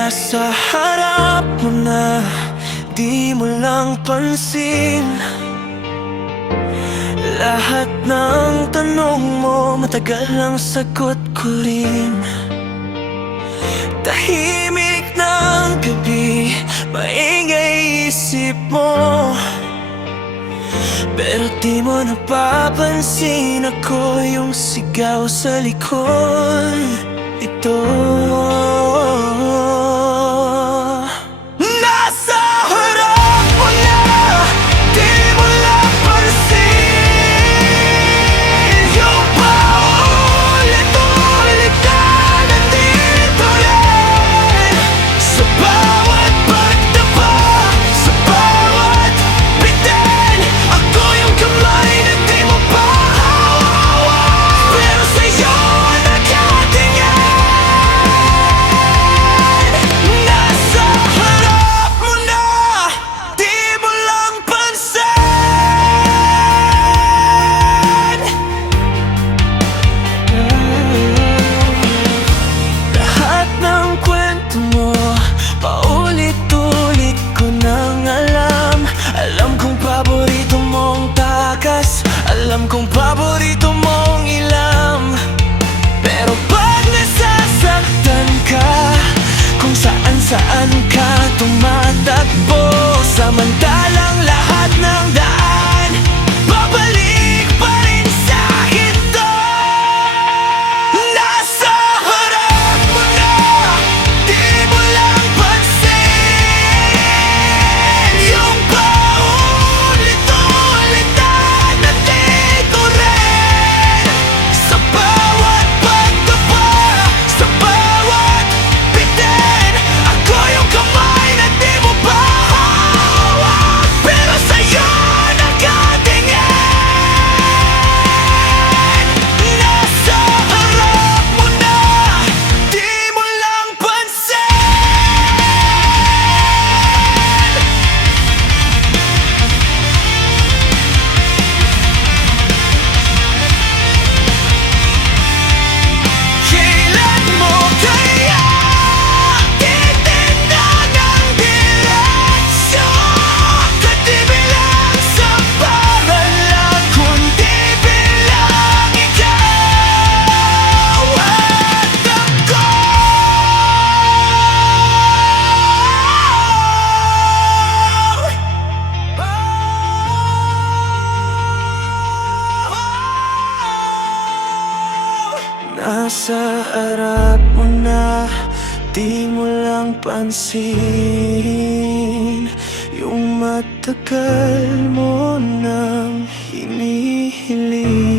Nasa harap mo na, di mo lang pansin. Lahat ng tanong mo, matagal ang sagot ko rin. Tahimik ng gabi, maingay isip mo, pero di mo napapansin ako yung sigaw sa likod. Ito nasa harap mo na, di mo lang pansin. Yung paulit-ulit na nandito rin, sa bawat pagtapa, sa bawat bitin. Ako yung kamay na di mo pa hawak, pero sa'yo nakatingin. Nasa harap mo na, di mo lang pansin. Lahat ng kwento mo, paulit-ulit ko nang alam. Alam kong paborito mong takas, alam kong paborito mong ilam. Pero pag nasasaktan ka, kung saan-saan ka tumatakbo, samantalang lahat ng daan, babalik pa rin sa'kin to. Nasa harap mo na, di mo lang pansin. Yung paulit-ulit na nandito rin, sa bawat pagtapa, sa bawat bitin. Ako yung kamay na di mo pa hawak, pero sa'yo nakatingin. Nasa harap mo na, di mo lang pansin. Kailan mo kaya titignan ang direksyon? Di bilang sa paralan, kundi bilang ikaw at ako. Nasa harap mo na, di mo lang pansin. Yung matagal mo nang hinihiling.